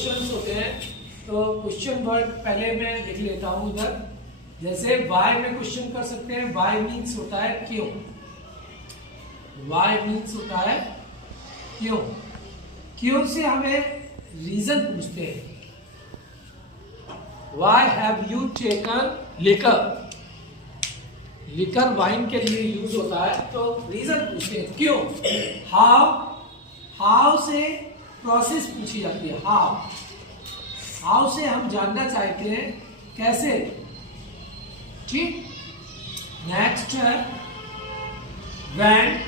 Questions होते हैं, तो क्वेश्चन वर्ड पहले मैं लिख लेता हूं इधर। जैसे वाई में क्वेश्चन कर सकते हैं, वाई मीन्स होता है क्यों, वाई मीन्स होता है क्यों। क्यों से हमें रीजन पूछते हैं। Why have you taken liquor, liquor wine के लिए यूज होता है, तो रीजन पूछते हैं क्यों। हाउ, हाउ से प्रोसेस पूछी जाती है, हाउ, हाउ से हम जानना चाहते हैं कैसे, ठीक। नेक्स्ट है व्हेन,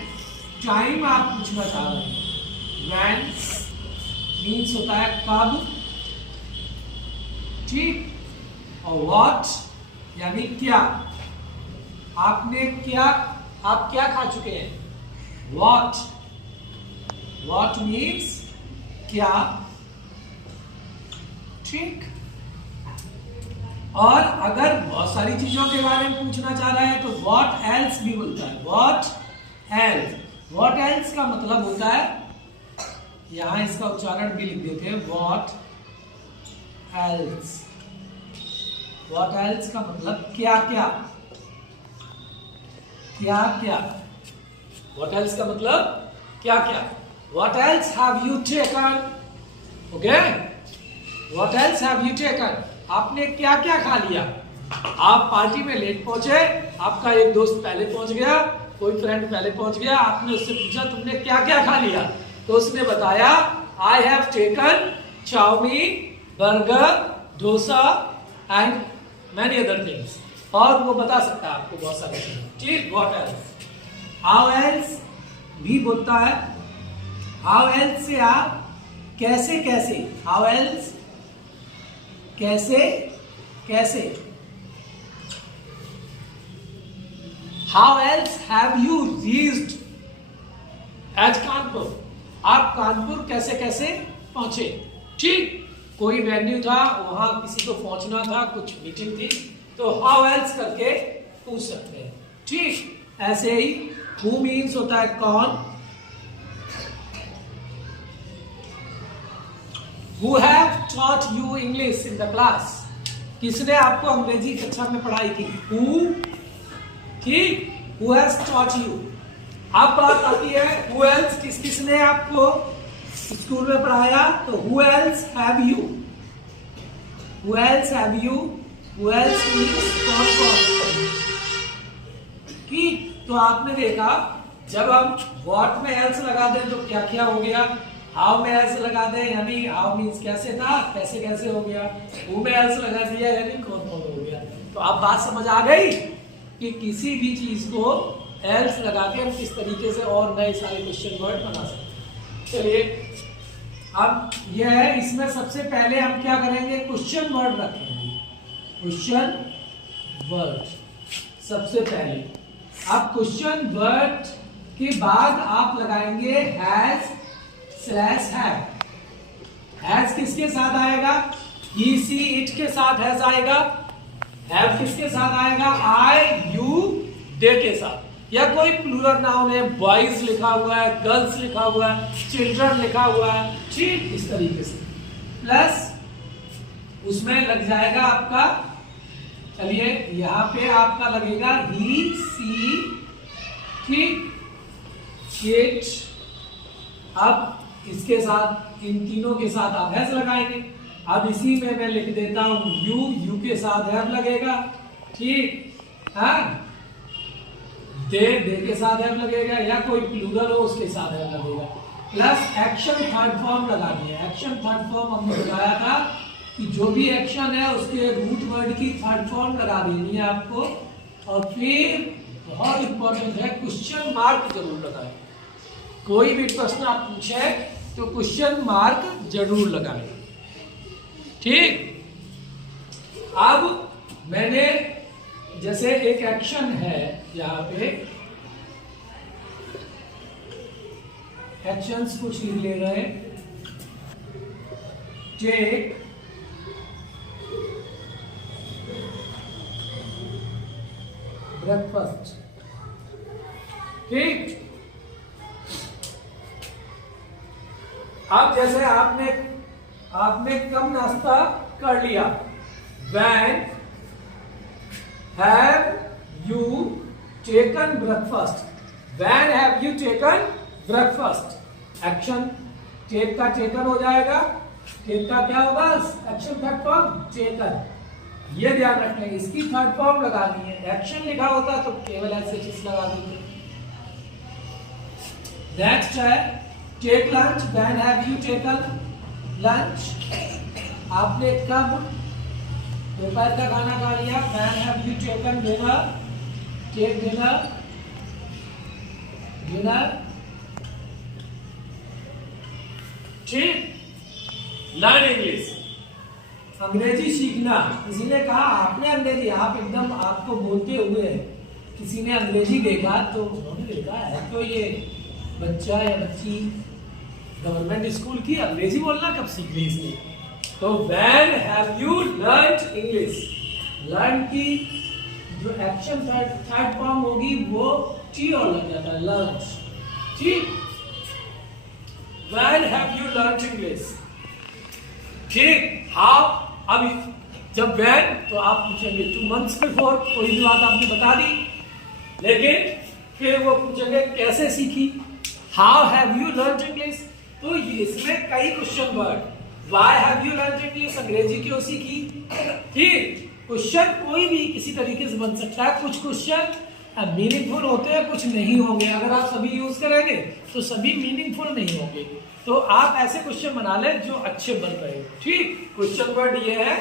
टाइम आप पूछना चाह रहे हैं, व्हेन मीन्स होता है कब, ठीक। और व्हाट यानी क्या, आपने क्या, आप क्या खा चुके हैं। व्हाट, व्हाट मीन्स क्या, ठीक। और अगर बहुत सारी चीजों के बारे में पूछना चाह रहा है तो व्हाट एल्स भी बोलता है, व्हाट एल्स। व्हाट एल्स का मतलब होता है, यहां इसका उच्चारण भी लिख देते हैं, व्हाट एल्स। व्हाट एल्स का मतलब क्या क्या, क्या क्या। व्हाट एल्स का मतलब क्या क्या। What else have you taken, okay. What else have you taken, आपने क्या क्या खा लिया। आप पार्टी में लेट पहुंचे, आपका एक दोस्त पहले पहुंच गया, कोई फ्रेंड पहले पहुंच गया, आपने उससे पूछा तुमने क्या क्या खा लिया, तो उसने बताया I have taken chow mein, burger, dosa and many other things. और वो बता सकता है आपको बहुत सारी चीजें, ठीक। What else. हाउ एल्स भी बोलता है, हाउ एल्स से आप कैसे कैसे, हाउ एल्स कैसे कैसे। How else have you reached eight Kanpur, आप कानपुर कैसे कैसे पहुंचे, ठीक। कोई वेन्यू था, वहां किसी को पहुंचना था, कुछ मीटिंग थी, तो हाउ एल्स करके पूछ सकते हैं, ठीक। ऐसे ही हु मीन्स होता है कौन। Who have taught you English in the class, किसने आपको अंग्रेजी कक्षा में पढ़ाई की, Who, ठीक। Who has taught you। अब बात आती है Who else, किस किसने आपको स्कूल में पढ़ाया, तो Who else have you, Who else have you, Who else means कौन कौन, ठीक। तो आपने देखा जब हम what में else लगा दें तो क्या क्या हो गया, हाउ में else लगा दें यानी हाउ मीन्स कैसे था, कैसे कैसे हो गया, हु में else लगा दिया यानी कौन कौन हो गया। तो अब बात समझ आ गई कि किसी भी चीज को else लगा के हम किस तरीके से और नए सारे क्वेश्चन वर्ड बना सकते हैं। चलिए अब यह है, इसमें सबसे पहले हम क्या करेंगे, क्वेश्चन वर्ड रखेंगे, क्वेश्चन वर्ड सबसे पहले। अब क्वेश्चन वर्ड के बाद आप लगाएंगे हैज स्लैश हैव। हैज किसके साथ आएगा, ही सी इट के साथ हैज आएगा। हैव किसके साथ आएगा, आई यू दे के साथ। या कोई प्लूरल नाउन है, बॉयज लिखा हुआ है, गर्ल्स लिखा हुआ है, चिल्ड्रन लिखा हुआ है, ठीक। इस तरीके से प्लस उसमें लग जाएगा आपका, चलिए यहां पे आपका लगेगा ही सी, ठीक, इट। अब इसके साथ, इन तीनों के साथ आप हैज लगाएंगे। अब इसी में मैं लिख देता हूं यू, यू के साथ हैव लगेगा, ठीक है। दे, दे के साथ हैव लगेगा, या कोई प्लूरल हो उसके साथ हैव लगेगा। प्लस एक्शन थर्ड फॉर्म लगा दिया। एक्शन थर्ड फॉर्म हमने बताया था कि जो भी एक्शन है उसके रूट वर्ड की थर्ड फॉर्म लगा देनी है आपको। और फिर बहुत इंपॉर्टेंट है, क्वेश्चन मार्क जरूर लगाएं। कोई भी प्रश्न आप पूछे तो क्वेश्चन मार्क जरूर लगाएं, ठीक। अब मैंने जैसे एक एक्शन है यहां पे, एक्शंस कुछ लिख ले रहे हैं, टेक ब्रेकफास्ट, ठीक। अब जैसे आपने आपने कब नाश्ता कर लिया? When have you taken breakfast? When have you taken breakfast? Action take का टेकन हो जाएगा। टेक का क्या होगा? Action third form taken. ये ध्यान रखना है, इसकी थर्ड फॉर्म लगानी है। एक्शन लिखा होता तो केवल ऐसे चीज लगा देंगे। नेक्स्ट है take lunch. When have you taken lunch? आपने कब दोपहर का खाना खा लिया? When have you taken dinner? Take dinner, dinner. ठीक। लर्न इंग्लिश, अंग्रेजी सीखना। किसी ने कहा आपने अंग्रेजी, आप एकदम आपको बोलते हुए किसी ने अंग्रेजी देखा तो उन्होंने देखा है तो ये बच्चा या बच्ची गवर्नमेंट स्कूल की अंग्रेजी बोलना कब सीख ली इसने? तो when have you learned English? Learn की जो एक्शन थर्ड फॉर्म होगी वो टी और लग जाता है, लर्न। ठीक। When have you learned English? ठीक। हाउ? अब जब व्हेन तो आप पूछेंगे 2 months बिफोर, कोई भी बात आपने बता दी, लेकिन फिर वो पूछेंगे कैसे सीखी? How have you learned English? तो इसमें कई question word. Why have you learned English? अंग्रेजी क्यों सीखी? ठीक। क्वेश्चन कोई भी किसी तरीके से बन सकता है। कुछ क्वेश्चन मीनिंगफुल होते हैं, कुछ नहीं होंगे। अगर आप सभी यूज करेंगे तो सभी मीनिंगफुल नहीं होंगे। तो आप ऐसे क्वेश्चन बना लें जो अच्छे बन रहे हो। ठीक। क्वेश्चन वर्ड ये है,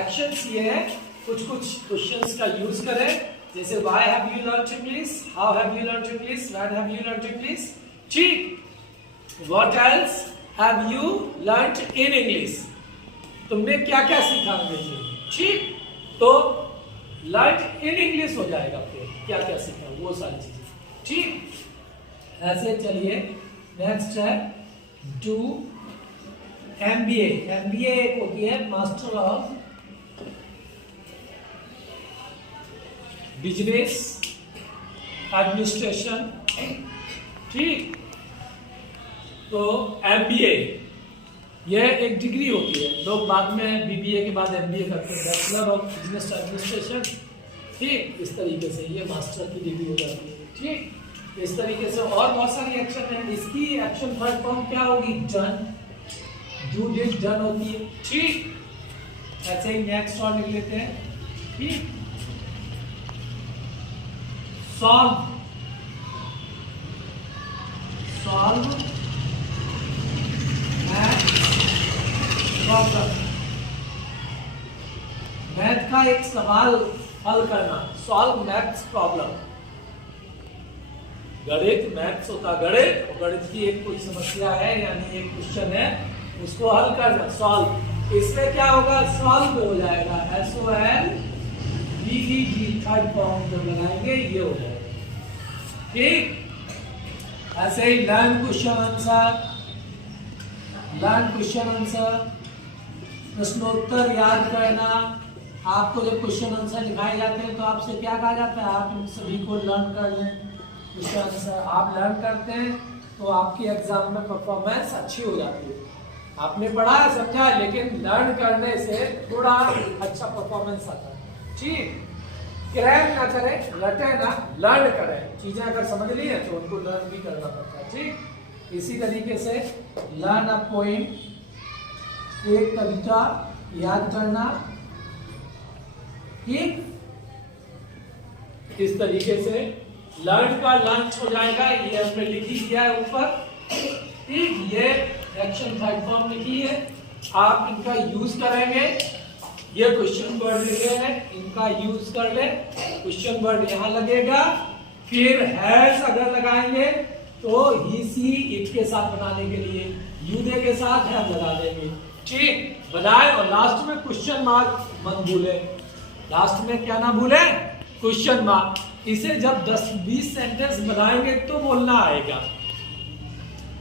एक्शंस ये है। कुछ क्वेश्चंस का यूज करें, जैसे why have you learned English, how have you learned English, when have you learned English. ठीक। What else have you learned in English? तुमने क्या क्या सीखा अंग्रेजी? ठीक। तो लर्न इन इंग्लिश हो जाएगा। फिर क्या क्या सीखा वो सारी चीजें। ठीक। ऐसे चलिए नेक्स्ट है डू एमबीए। एमबीए एक होती है मास्टर ऑफ बिजनेस एडमिनिस्ट्रेशन। ठीक। तो एमबीए यह एक डिग्री होती है। लोग बाद में बीबीए के बाद एमबीए करते हैं, बैचलर ऑफ बिजनेस एडमिनिस्ट्रेशन। ठीक। इस तरीके से ये मास्टर की डिग्री हो जाती है। ठीक। इस तरीके से और बहुत सारी एक्शन है। इसकी एक्शन थर्ड फॉर्म क्या होगी? डन, डू डिड डन होती है। ठीक। ऐसे ही नेक्स्ट और लिख लेते हैं। ठीक। Solve, solve problem. मैथ का एक सवाल हल करना, सॉल्व मैथ्स प्रॉब्लम। गणित मैथ्स होता गणित, और गणित की एक कोई समस्या है यानी एक क्वेश्चन है, उसको हल करना, सॉल्व। इसमें क्या होगा? सॉल्व हो जाएगा, SOLVED थर्ड फॉर्म जब लगाएंगे ये हो जाएगा। ठीक। ऐसे ही learn question answer, learn question answer, प्रश्नोत्तर याद करना। आपको जब क्वेश्चन आंसर लिखाए जाते हैं तो आपसे क्या कहा जाता है? आप इन सभी को लर्न कर लें। क्वेश्चन आंसर आप लर्न करते हैं तो आपकी एग्जाम में परफॉर्मेंस अच्छी हो जाती है। आपने पढ़ा है, समझा है, लेकिन लर्न करने से थोड़ा अच्छा परफॉर्मेंस आता है। ठीक। क्रैम ना करें, रटे ना, लर्न करें। चीजें अगर समझ ली है तो उनको लर्न भी करना पड़ता है। ठीक। इसी तरीके से लर्न अ पोएम, एक कविता याद करना। ठीक। इस तरीके से लर्न का लंच हो जाएगा। ये हमने लिख ही दिया है ऊपर। ठीक। ये एक्शन थर्ड फॉर्म लिखी है, आप इनका यूज करेंगे। ये क्वेश्चन वर्ड लिखे हैं, इनका यूज कर ले। क्वेश्चन वर्ड यहाँ लगेगा, फिर हैज अगर लगाएंगे तो ही सी इट के साथ बनाने के लिए यू दे के साथ हैज लगा देंगे। ठीक। बनाए और लास्ट में क्वेश्चन मार्क मत भूले। लास्ट में क्या ना भूले? Question mark. इसे जब 10-20 सेंटेंस बनाएंगे तो बोलना आएगा।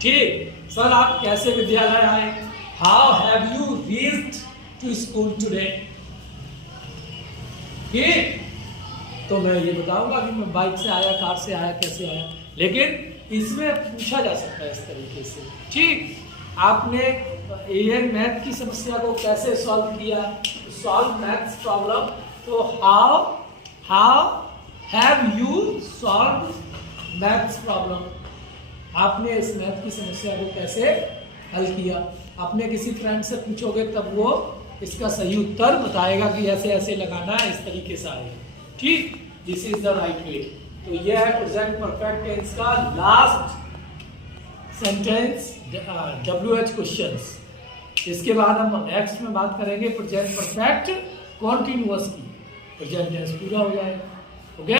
ठीक। सर आप कैसे विद्यालय आए? How have you reached to school today? ठीक। तो मैं ये बताऊंगा कि मैं बाइक से आया, कार से आया, कैसे आया, लेकिन इसमें पूछा जा सकता है इस तरीके से। ठीक। आपने ये मैथ की समस्या को कैसे सॉल्व किया, सॉल्व मैथ्स प्रॉब्लम। तो how have you solve maths problem, आपने इस मैथ की समस्या को कैसे हल किया। अपने किसी फ्रेंड से पूछोगे तब वो इसका सही उत्तर बताएगा कि ऐसे ऐसे लगाना है, इस तरीके से आएगा। ठीक, this is the right way. तो यह है प्रेजेंट परफेक्ट टेंस का लास्ट सेंटेंस, WH क्वेश्चंस। इसके बाद हम नेक्स्ट में बात करेंगे प्रेजेंट परफेक्ट कॉन्टिन्यूअस की। प्रेजेंट टेंस पूरा हो जाएगा।